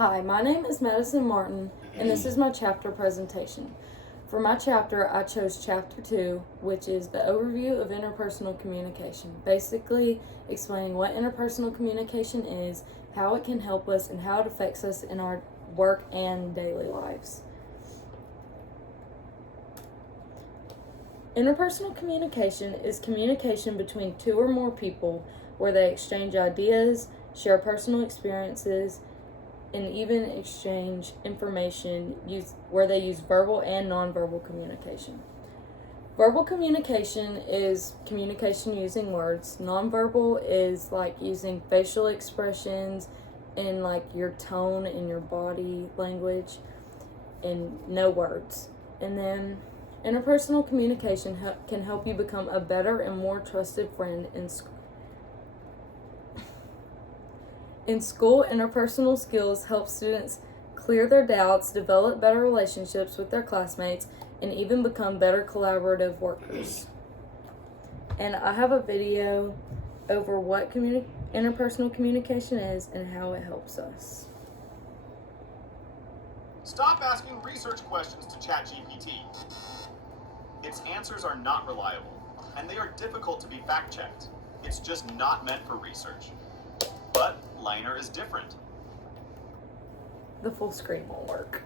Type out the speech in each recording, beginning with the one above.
Hi, my name is Madison Martin, and this is my chapter presentation. For my chapter, I chose Chapter 2, which is the overview of interpersonal communication, basically explaining what interpersonal communication is, how it can help us, and how it affects us in our work and daily lives. Interpersonal communication is communication between two or more people where they exchange ideas, share personal experiences, and even exchange information where they use verbal and nonverbal communication. Verbal communication is communication using words. Nonverbal is like using facial expressions and like your tone and your body language and no words. And then interpersonal communication can help you become a better and more trusted friend in school. In school, interpersonal skills help students clear their doubts, develop better relationships with their classmates, and even become better collaborative workers. And I have a video over what interpersonal communication is and how it helps us. Stop asking research questions to ChatGPT. Its answers are not reliable, and they are difficult to be fact-checked. It's just not meant for research. But Liner is different. The full screen won't work.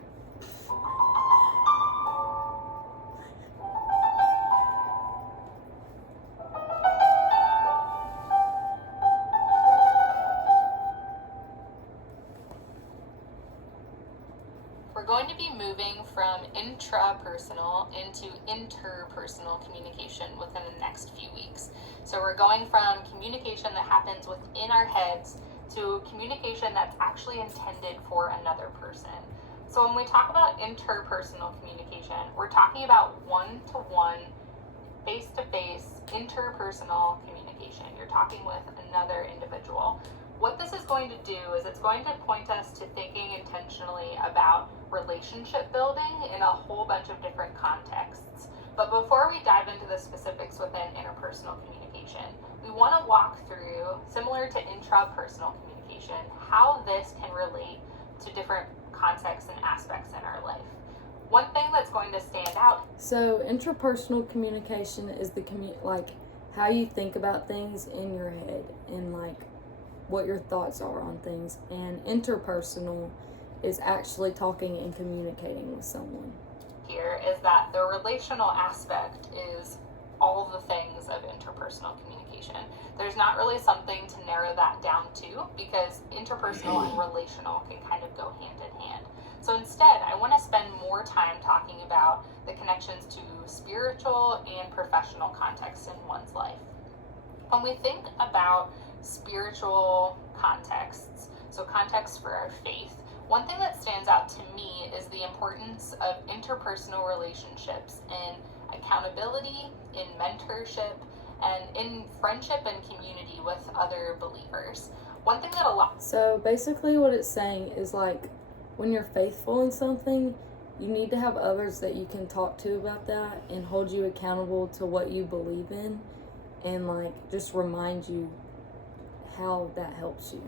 We're going to be moving from intrapersonal into interpersonal communication within the next few weeks. So we're going from communication that happens within our heads to communication that's actually intended for another person. So when we talk about interpersonal communication, we're talking about one-to-one, face-to-face, interpersonal communication. You're talking with another individual. What this is going to do is it's going to point us to thinking intentionally about relationship building in a whole bunch of different contexts. But before we dive into the specifics within interpersonal communication, we want to walk through, similar to intrapersonal communication, how this can relate to different contexts and aspects in our life. One thing that's going to stand out. So intrapersonal communication is like how you think about things in your head and like what your thoughts are on things, and interpersonal is actually talking and communicating with someone. Here is that the relational aspect is all the things of interpersonal communication. There's not really something to narrow that down to because interpersonal and relational can kind of go hand in hand. So instead, I want to spend more time talking about the connections to spiritual and professional contexts in one's life. When we think about spiritual contexts, so contexts for our faith, one thing that stands out to me is the importance of interpersonal relationships in accountability, in mentorship, and in friendship and community with other believers. One thing that So basically what it's saying is like when you're faithful in something, you need to have others that you can talk to about that and hold you accountable to what you believe in and like just remind you how that helps you.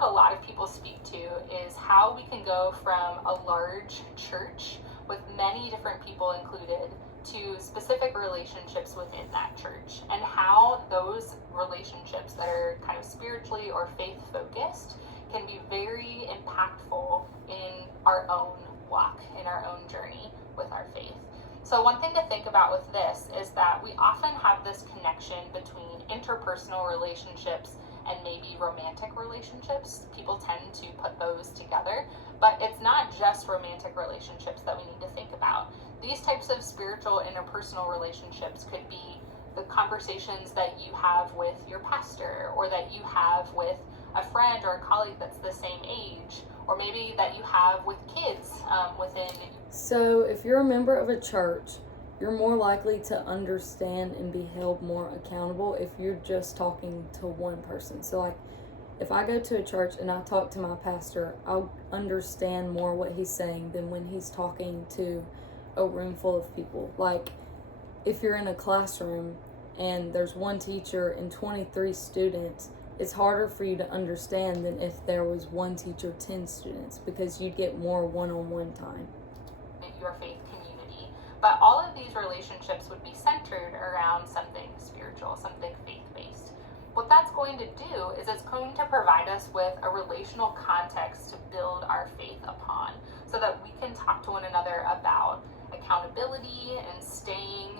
A lot of people speak to is how we can go from a large church with many different people included to specific relationships within that church, and how those relationships that are kind of spiritually or faith focused can be very impactful in our own walk, in our own journey with our faith. So one thing to think about with this is that we often have this connection between interpersonal relationships and maybe romantic relationships. People tend to put those together, but it's not just romantic relationships that we need to think about. These types of spiritual interpersonal relationships could be the conversations that you have with your pastor, or that you have with a friend or a colleague that's the same age, or maybe that you have with kids within. So if you're a member of a church, you're more likely to understand and be held more accountable if you're just talking to one person. So like if I go to a church and I talk to my pastor, I'll understand more what he's saying than when he's talking to a room full of people. Like if you're in a classroom and there's one teacher and 23 students it's harder for you to understand than if there was one teacher, 10 students, because you'd get more one-on-one time. Your faith community. But all of these relationships would be centered around something spiritual, something faith-based. What that's going to do is it's going to provide us with a relational context to build our faith upon, so that we can talk to one another about accountability and staying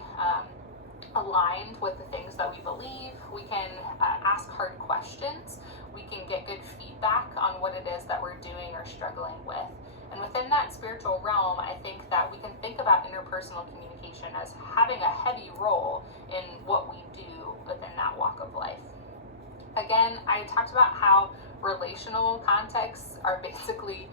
aligned with the things that we believe. We can ask hard questions. We can get good feedback on what it is that we're doing or struggling with. And within that spiritual realm, I think that we can think about interpersonal communication as having a heavy role in what we do within that walk of life. Again, I talked about how relational contexts are basically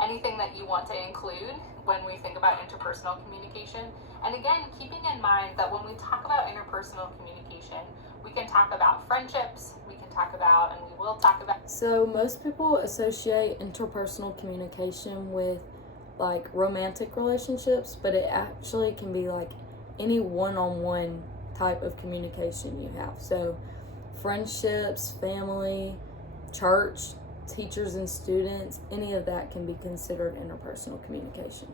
anything that you want to include when we think about interpersonal communication. And again, keeping in mind that when we talk about interpersonal communication, we can talk about friendships, we can talk about, and we will talk about. So most people associate interpersonal communication with like romantic relationships, but it actually can be like any one-on-one type of communication you have. So friendships, family, church, teachers and students, any of that can be considered interpersonal communication.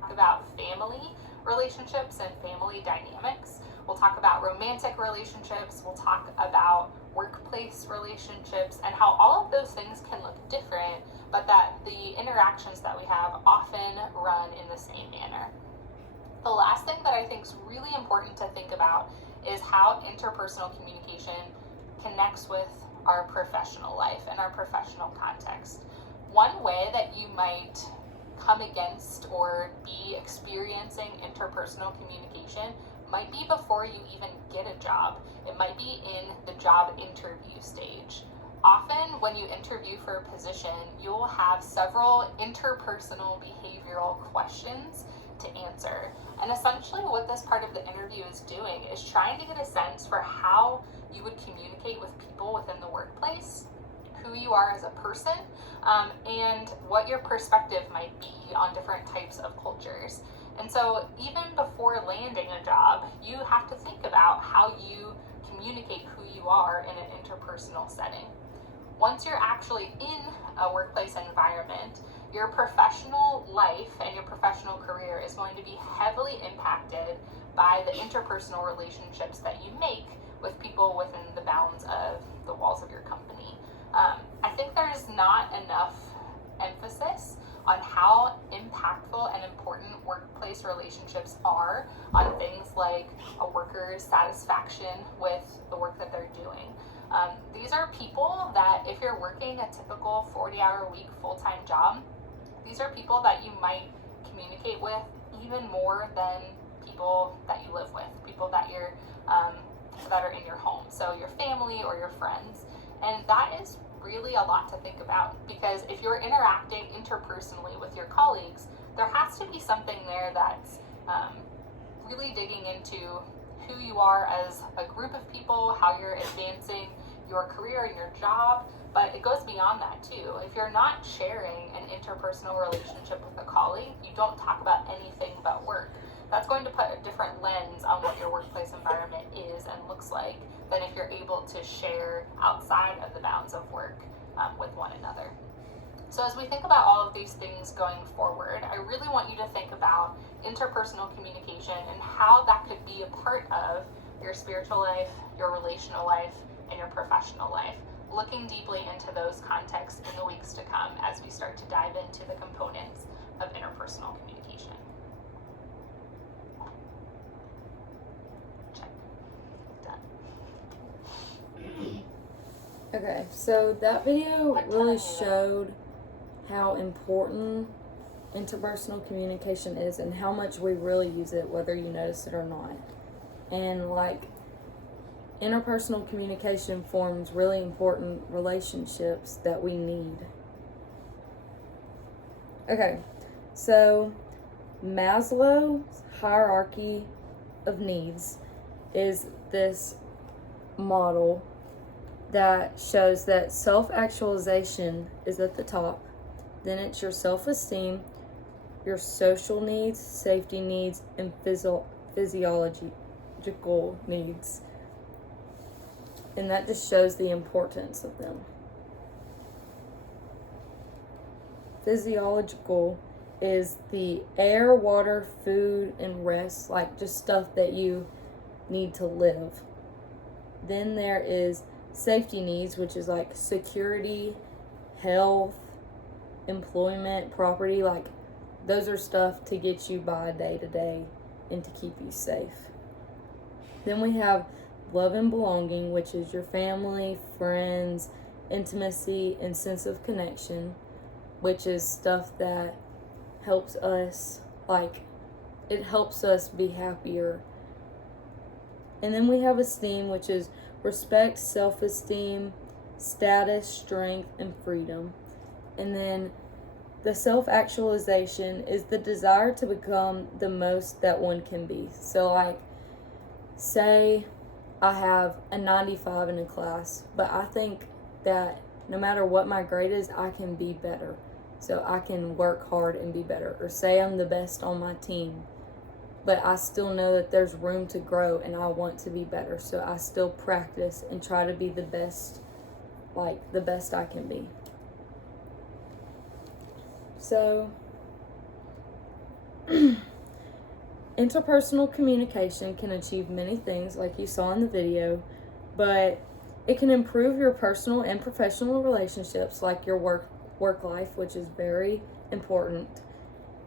Talk about family relationships and family dynamics. We'll talk about romantic relationships. We'll talk about workplace relationships and how all of those things can look different, but that the interactions that we have often run in the same manner. The last thing that I think is really important to think about is how interpersonal communication connects with our professional life and our professional context. One way that you might come against or be experiencing interpersonal communication might be before you even get a job. It might be in the job interview stage. Often when you interview for a position, you'll have several interpersonal behavioral questions to answer. And essentially what this part of the interview is doing is trying to get a sense for how you would communicate with people within the workplace, who you are as a person, and what your perspective might be on different types of cultures. And so even before landing a job, you have to think about how you communicate who you are in an interpersonal setting. Once you're actually in a workplace environment, your professional life and your professional career is going to be heavily impacted by the interpersonal relationships that you make with people within the bounds of the walls of your company. I think there's not enough emphasis on how impactful and important workplace relationships are on things like a worker's satisfaction with the work that they're doing. These are people that, if you're working a typical 40-hour-a-week full-time job, these are people that you might communicate with even more than people that you live with, people that you're that are in your home, so your family or your friends. And that is really a lot to think about, because if you're interacting interpersonally with your colleagues, there has to be something there that's really digging into who you are as a group of people, how you're advancing your career and your job. But it goes beyond that too. If you're not sharing an interpersonal relationship with a colleague, you don't talk about anything but work. That's going to put a different lens on what your workplace environment is and looks like than if you're able to share outside of the bounds of work with one another. So as we think about all of these things going forward, I really want you to think about interpersonal communication and how that could be a part of your spiritual life, your relational life, and your professional life, looking deeply into those contexts in the weeks to come as we start to dive into the components of interpersonal communication. Check. Done. Okay, so that video really showed how important interpersonal communication is and how much we really use it, whether you notice it or not. And like, interpersonal communication forms really important relationships that we need. Okay, so Maslow's hierarchy of needs is this model that shows that self-actualization is at the top. Then it's your self-esteem, your social needs, safety needs, and physiological needs. And that just shows the importance of them. Physiological is the air, water, food, and rest, like just stuff that you need to live. Then there is safety needs, which is like security, health, employment, property, like those are stuff to get you by day to day and to keep you safe. Then we have love and belonging, which is your family, friends, intimacy, and sense of connection, which is stuff that helps us, like, it helps us be happier. And then we have esteem, which is respect, self-esteem, status, strength, and freedom. And then the self-actualization is the desire to become the most that one can be. So, like, say I have a 95 in a class, but I think that no matter what my grade is, I can be better. So I can work hard and be better. Or say I'm the best on my team, but I still know that there's room to grow and I want to be better. So I still practice and try to be the best, like the best I can be. So, interpersonal communication can achieve many things, like you saw in the video, but it can improve your personal and professional relationships, like your work life, which is very important.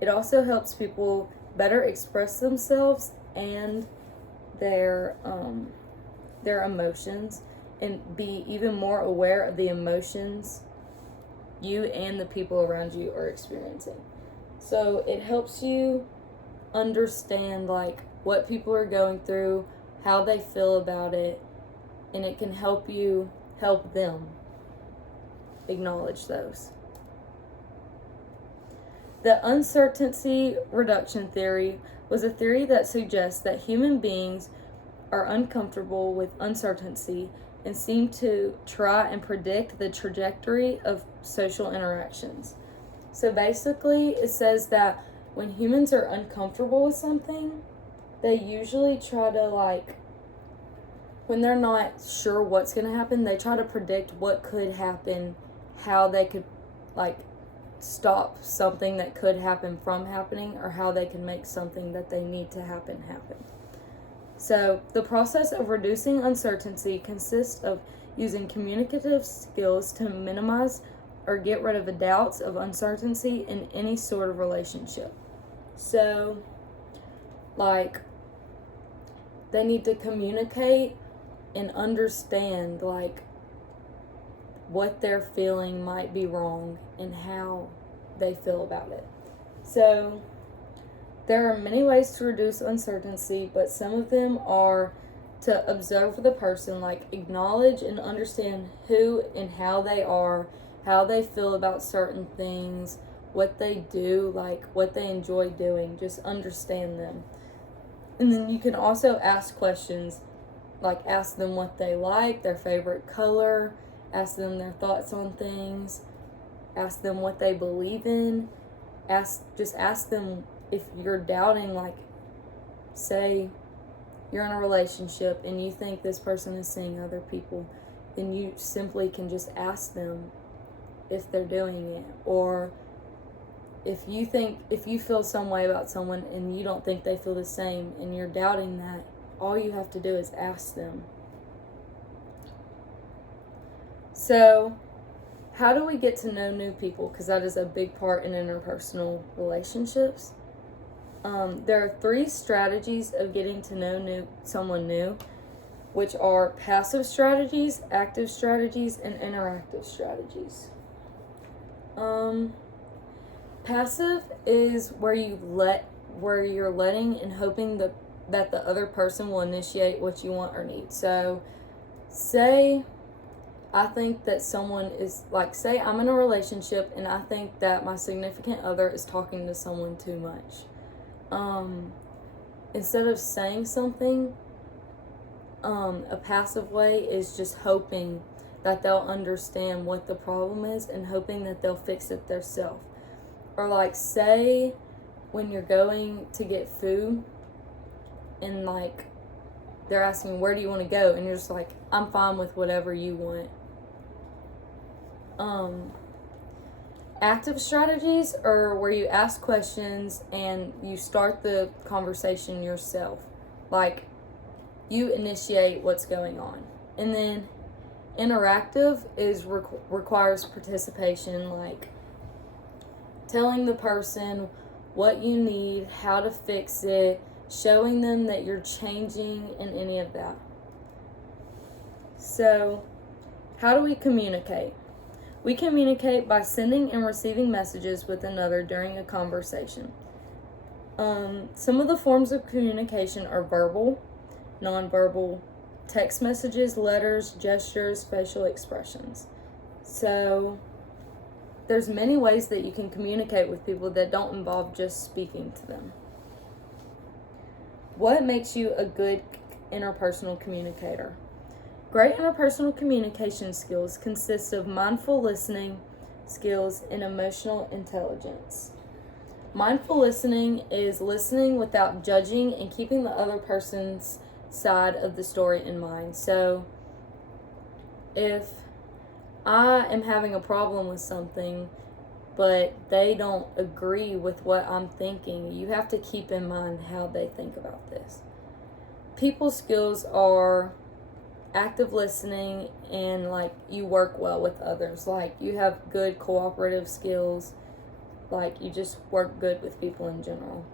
It also helps people better express themselves and their emotions, and be even more aware of the emotions you and the people around you are experiencing. So it helps you understand like what people are going through, how they feel about it, and it can help you help them acknowledge those. The uncertainty reduction theory was a theory that suggests that human beings are uncomfortable with uncertainty and seem to try and predict the trajectory of social interactions. So basically, it says that when humans are uncomfortable with something, they usually try to, like, when they're not sure what's going to happen, they try to predict what could happen, how they could, like, stop something that could happen from happening, or how they can make something that they need to happen. So the process of reducing uncertainty consists of using communicative skills to minimize or get rid of the doubts of uncertainty in any sort of relationship. So, like, they need to communicate and understand, like, what they're feeling might be wrong and how they feel about it. So, there are many ways to reduce uncertainty, but some of them are to observe the person, like acknowledge and understand who and how they are, how they feel about certain things, what they do, like what they enjoy doing. Just understand them. And then you can also ask questions, like ask them what they like, their favorite color, ask them their thoughts on things, ask them what they believe in, just ask them if you're doubting, like, say you're in a relationship and you think this person is seeing other people, then you simply can just ask them if they're doing it. Or if you feel some way about someone and you don't think they feel the same and you're doubting that, all you have to do is ask them. So, how do we get to know new people? Because that is a big part in interpersonal relationships. There are 3 strategies of getting to know someone new, which are passive strategies, active strategies, and interactive strategies. Passive is where you're letting and hoping that the other person will initiate what you want or need. So, say I think that someone is, like, say I'm in a relationship and I think that my significant other is talking to someone too much. Instead of saying something, a passive way is just hoping that they'll understand what the problem is and hoping that they'll fix it themselves. Or, like, say when you're going to get food and, like, they're asking, where do you want to go? And you're just like, I'm fine with whatever you want. Active strategies are where you ask questions and you start the conversation yourself. Like, you initiate what's going on. And then interactive is requires participation, like telling the person what you need, how to fix it, showing them that you're changing, and any of that. So, how do we communicate? We communicate by sending and receiving messages with another during a conversation. Some of the forms of communication are verbal, nonverbal, text messages, letters, gestures, facial expressions. So, there's many ways that you can communicate with people that don't involve just speaking to them. What makes you a good interpersonal communicator? Great interpersonal communication skills consist of mindful listening skills and emotional intelligence. Mindful listening is listening without judging and keeping the other person's side of the story in mind. So, if I am having a problem with something, but they don't agree with what I'm thinking, you have to keep in mind how they think about this. People skills are active listening and like you work well with others. Like you have good cooperative skills. Like you just work good with people in general.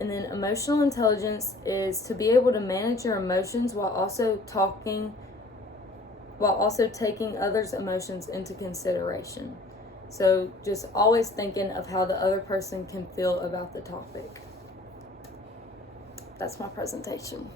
And then emotional intelligence is to be able to manage your emotions while also taking others' emotions into consideration. So just always thinking of how the other person can feel about the topic. That's my presentation.